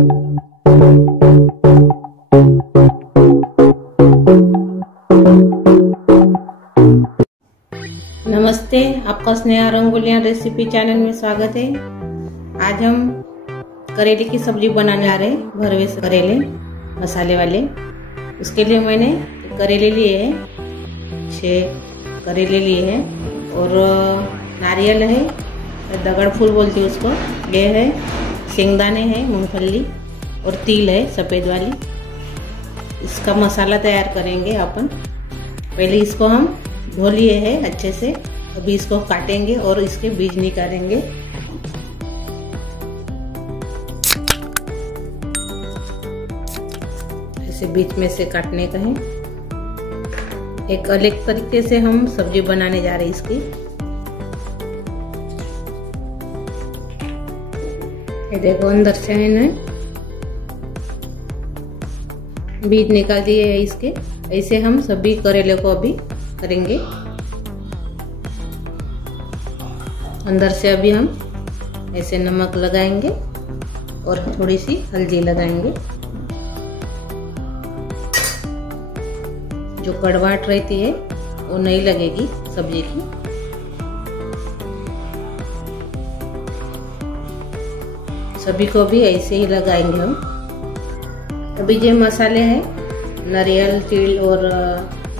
नमस्ते, आपका Sneha रंगोलियां recipe channel में स्वागत है। आज हम करेले की सब्जी बनाने जा रहे हैं, भरवे करेले मसाले वाले। उसके लिए मैंने करेले लिए हैं, 6 करेले लिए हैं और नारियल है, दगड़ फूल बोलते हैं उसको, ये है, शेंगदाने हैं, मूंगफली और तिल है सफ़ेद वाली। इसका मसाला तैयार करेंगे अपन। पहले इसको हम धो लिए हैं अच्छे से, अभी इसको काटेंगे और इसके बीज निकालेंगे। ऐसे बीच में से काटने का है। एक अलग तरीके से हम सब्जी बनाने जा रहे हैं इसकी। ये देखो अंदर से है ना, बीज निकाल दिए है इसके। ऐसे हम सभी करेले को अभी करेंगे। अंदर से अभी हम ऐसे नमक लगाएंगे और थोड़ी सी हल्दी लगाएंगे। जो कड़वाहट रहती है वो नहीं लगेगी सब्जी की। सभी को भी ऐसे ही लगाएंगे हम। अभी जो मसाले हैं, नारियल, तिल और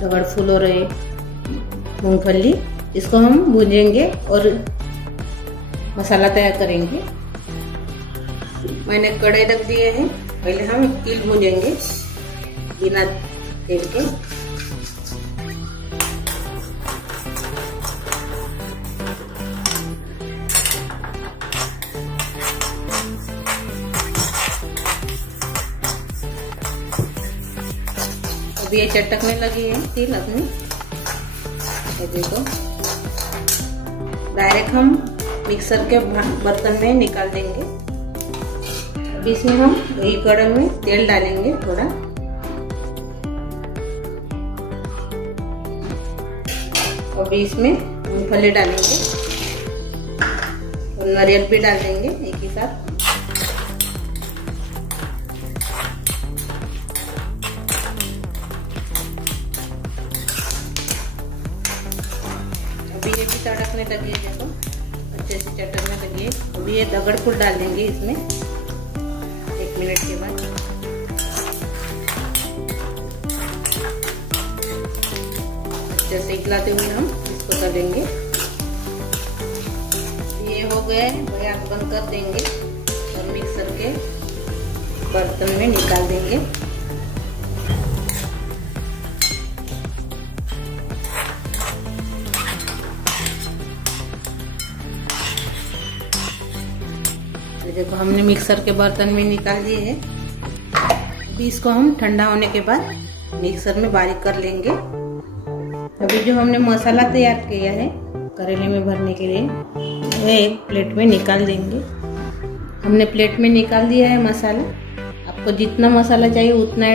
दगड़ फूल और मूंगफली, इसको हम भूनेंगे और मसाला तैयार करेंगे। मैंने कढ़ाई रख दिए हैं, पहले हम तिल भूनेंगे बिना तेल के। अब ये चटकने लगी है तिल अपनी। ये देखो, डायरेक्ट हम मिक्सर के बर्तन में निकाल देंगे। अब इसमें हम वही कढ़ाई में तेल डालेंगे थोड़ा, अभी इसमें मूंगफली डालेंगे और नारियल भी डाल देंगे एक ही साथ। अभी ये भी तड़कने लगी है, देखो अच्छे से चटकने लगी है। अभी ये दगड़ फूल डाल देंगे इसमें 1 मिनट के बाद। अच्छे से हिलाते हुए हम इसको तलेंगे। ये हो गया है, गैस बंद कर देंगे और मिक्सर के बर्तन में निकाल देंगे। देखो हमने मिक्सर के बर्तन में निकाल दिए हैं। अभी इसको हम ठंडा होने के बाद मिक्सर में बारीक कर लेंगे। अभी जो हमने मसाला तैयार किया है करेले में भरने के लिए, वह एक प्लेट में निकाल देंगे। हमने प्लेट में निकाल दिया है मसाला। आपको जितना मसाला चाहिए उतना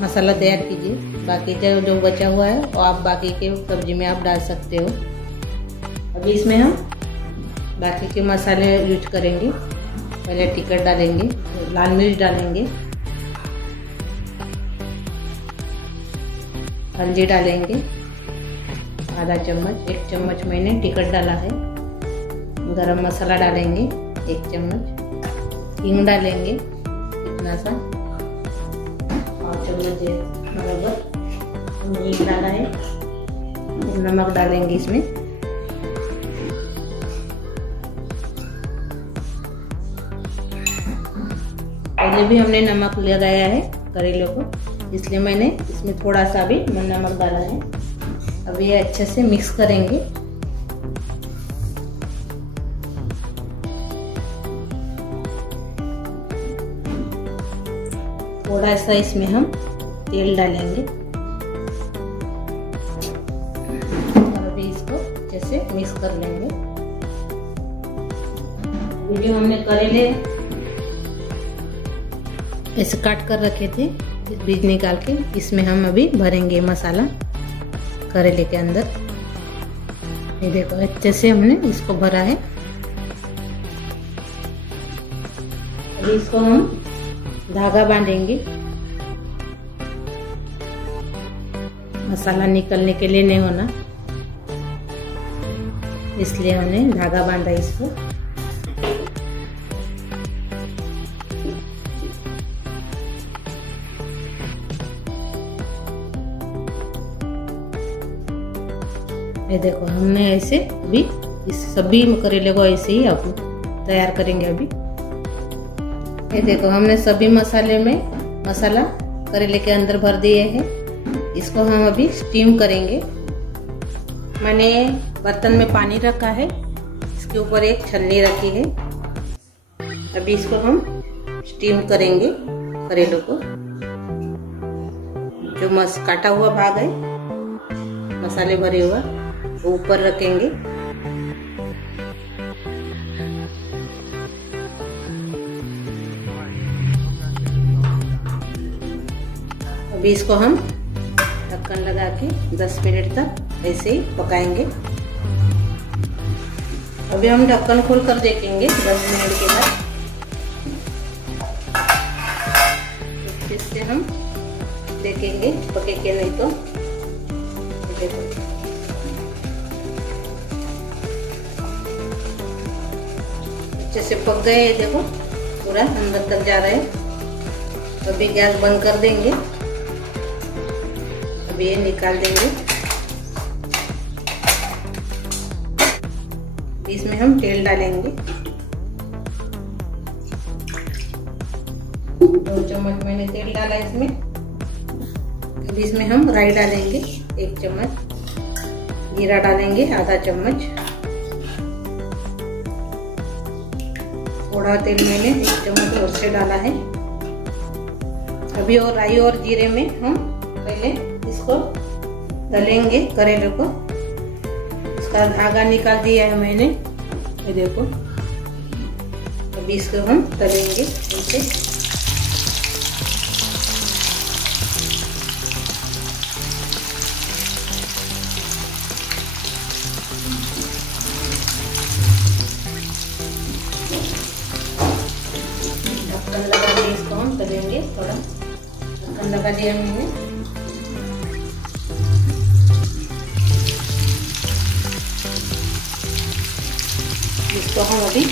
मसाला तैयार कीजिए। बाकी जो बचा हुआ है वो आप बाकी के सब्जी में आप डाल सकते हो। अभी इसमें हम बाकी के मसाले यूज करेंगे। पहले टिक्कर डालेंगे, लाल मिर्च डालेंगे, हल्दी डालेंगे आधा चम्मच, 1 चम्मच मैंने टिक्कर डाला है। गरम मसाला डालेंगे 1 चम्मच, हींग डालेंगे इतना सा, 5 चम्मच बराबर हींग डाला है। नमक डालेंगे इसमें, पहले भी हमने नमक लगाया है करेले को, इसलिए मैंने इसमें थोड़ा सा भी नमक डाला है। अब ये अच्छे से मिक्स करेंगे। थोड़ा सा इसमें हम तेल डालेंगे और अभी इसको अच्छे से मिक्स कर लेंगे। जो हमने करेले ऐसे काट कर रखे थे, बीज निकाल के इसमें हम अभी भरेंगे मसाला करेले के अंदर। ये देखो अच्छे से हमने इसको भरा है। अभी इसको हम धागा बांधेंगे। मसाला निकलने के लिए नहीं होना, इसलिए हमने धागा बांधा इसको। ये देखो हमने ऐसे अभी इस सभी करेले को ऐसे ही अब तैयार करेंगे। अभी ये देखो हमने सभी मसाले में मसाला करेले के अंदर भर दिए हैं। इसको हम अभी स्टीम करेंगे। मैंने बर्तन में पानी रखा है, इसके ऊपर एक छलनी रखी है। अभी इसको हम स्टीम करेंगे करेलों को। जो काटा हुआ भाग है मसाले भरे हुआ वो ऊपर रखेंगे। अभी इसको हम ढक्कन लगा के 10 मिनट तक ऐसे ही पकाएंगे। अभी हम ढक्कन खोल कर देखेंगे 10 मिनट के बाद। इससे हम देखेंगे पके के नहीं तो देखो अच्छे से पक गए। देखो पूरा अंदर तक जा रहा है। अभी गैस बंद कर देंगे। अभी ये निकाल देंगे। इसमें हम तेल डालेंगे। 2 चम्मच मैंने तेल डाला इसमें। अभी इसमें हम राई डालेंगे 1 चम्मच, जीरा डालेंगे आधा चम्मच। थोड़ा तेल मैंने 1 चम्मच और से डाला है। अभी और राई और जीरे में हम पहले इसको तलेंगे करेले को। इसका धागा निकाल दिया है मैंने, ये देखो। अभी इसको हम तलेंगे इसे। ढक्कन लगा के इसको हम तलेंगे। थोड़ा ढक्कन लगा दिया मैंने। इसको हम अभी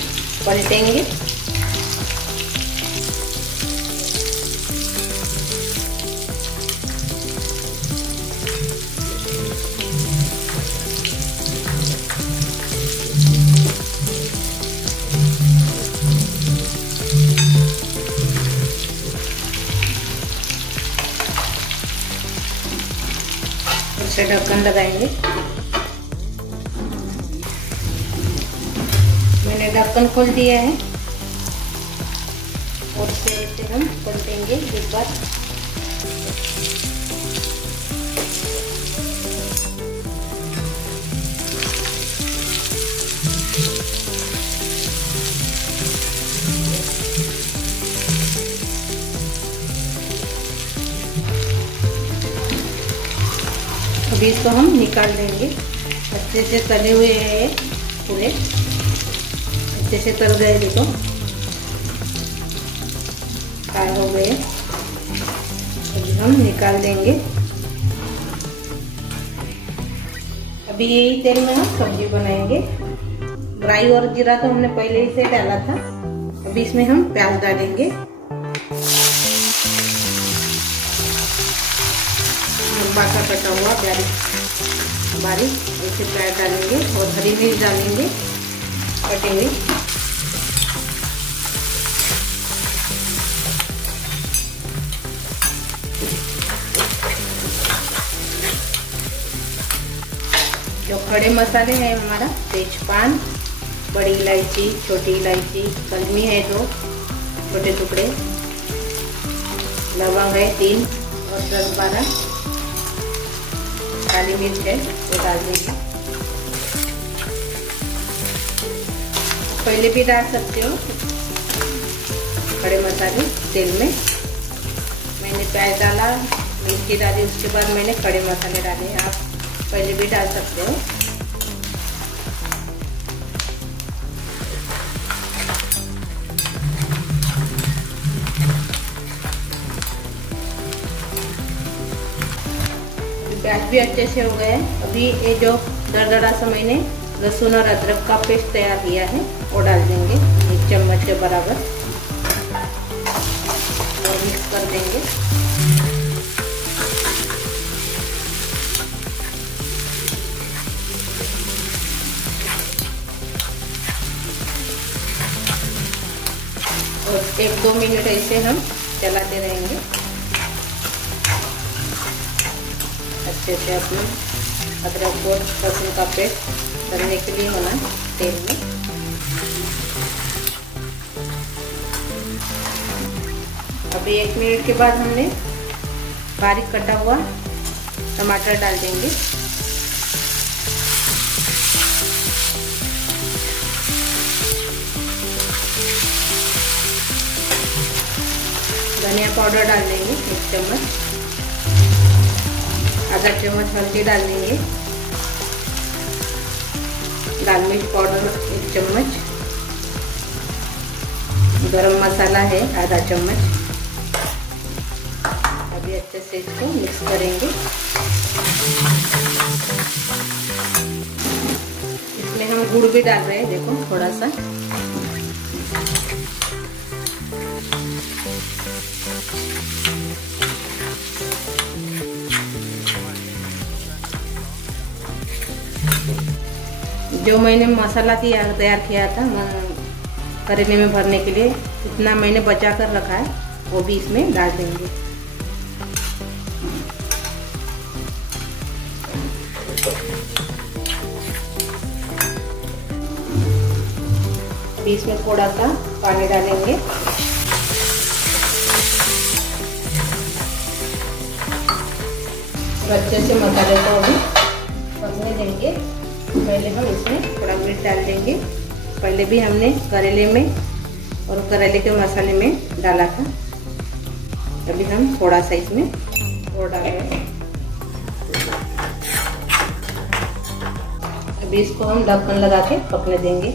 पलटेंगे। इसे ढक्कन लगाएंगे। मैंने ढक्कन खोल दिया है और इसे हम पलटेंगे एक बार। अभी इसको हम निकाल देंगे। अच्छे से तले हुए हैं पूरे, अच्छे से तल गए। देखो फ्राई हो गए। अभी हम निकाल देंगे। अभी यही तेल में हम सब्जी बनाएंगे। राई और जीरा तो हमने पहले ही से डाला था। अभी इसमें हम प्याज डालेंगे। बाका कटा हुआ बारीक ऐसे प्याज डालेंगे और हरी मिर्च डालेंगे, कटेंगे। जो खड़े मसाले हैं हमारा तेजपान, बड़ी इलायची, छोटी इलायची, कलमी है 2 छोटे टुकड़े, लवंग है 3 और 10-12, काली मिर्च है वो डाल देंगे। पहले भी डाल सकते हो खड़े मसाले तेल में। मैंने प्याज डाला, मिर्ची डाली, उसके बाद मैंने खड़े मसाले डाले। आप पहले भी डाल सकते हो। प्याज भी अच्छे से हो गए हैं। अभी ये जो दरदरा सा मैंने लहसुन और अदरक का पेस्ट तैयार किया है वो डाल देंगे 1 चम्मच के बराबर और मिक्स कर देंगे। और 1-2 मिनट ऐसे हम चलाते रहेंगे। अच्छे से अपने अदरक और लहसुन का पेस्ट डालने के लिए होना तेल में। अभी 1 मिनट के बाद हमने बारीक कटा हुआ टमाटर डाल देंगे। धनिया पाउडर डाल देंगे 1 चम्मच, आधा चम्मच हल्दी डाल देंगे, लाल मिर्च पाउडर 1 चम्मच, गरम मसाला है आधा चम्मच। अभी अच्छे से इसको मिक्स करेंगे। इसमें हम गुड़ भी डाल रहे हैं, देखो थोड़ा सा। जो मैंने मसाला तैयार किया था करेले में भरने के लिए, इतना मैंने बचा कर रखा है, वो भी इसमें डाल देंगे। इसमें थोड़ा सा पानी डालेंगे। अच्छे से मसाले को भी पकने देंगे। पहले हम इसमें थोड़ा मिर्च डाल देंगे। पहले भी हमने करेले में और करेले के मसाले में डाला था। अभी हम थोड़ा सा इसमें और डाल रहे हैं। अभी इसको हम ढक्कन लगा के पकने देंगे।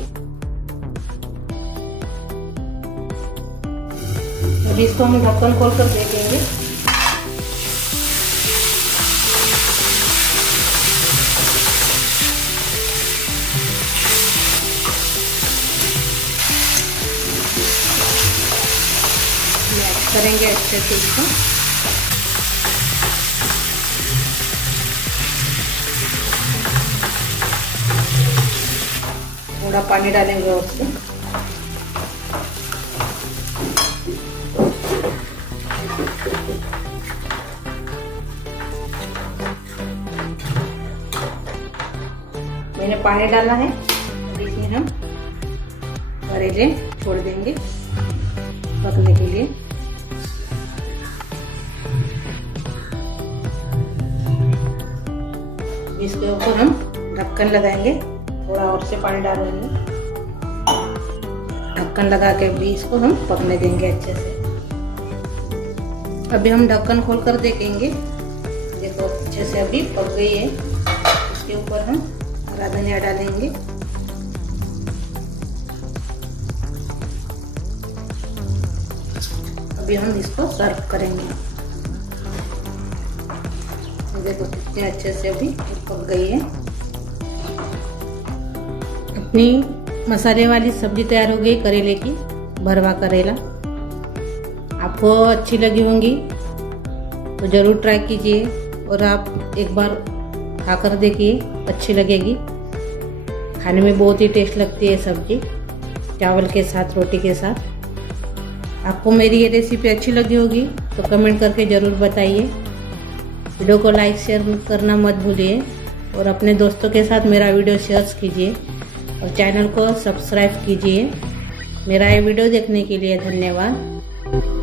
अभी इसको हम ढक्कन खोल कर देखेंगे। करेंगे अच्छे से इसको। थोड़ा पानी डालेंगे और से। मैंने पानी डाला है। इसमें हम करेले छोड़ देंगे पकने के लिए। इसके ऊपर हम ढक्कन लगाएंगे। थोड़ा और से पानी डालेंगे। ढक्कन लगा के भी इसको हम पकने देंगे अच्छे से। अभी हम ढक्कन खोल कर देखेंगे। देखो अच्छे से अभी पक गई है। इसके ऊपर हम हरा धनिया डालेंगे। अभी हम इसको सर्व करेंगे। देखो कितने अच्छे से अभी पक गई है। अपनी मसाले वाली सब्जी तैयार हो गई करेले की, भरवा करेला। आपको अच्छी लगी होंगी तो जरूर ट्राई कीजिए और आप एक बार खाकर देखिए, अच्छी लगेगी। खाने में बहुत ही टेस्ट लगती है सब्जी, चावल के साथ, रोटी के साथ। आपको मेरी ये रेसिपी अच्छी लगी होगी तो कमेंट करके ज़रूर बताइए। वीडियो को लाइक शेयर करना मत भूलिए और अपने दोस्तों के साथ मेरा वीडियो शेयर कीजिए और चैनल को सब्सक्राइब कीजिए। मेरा ये वीडियो देखने के लिए धन्यवाद।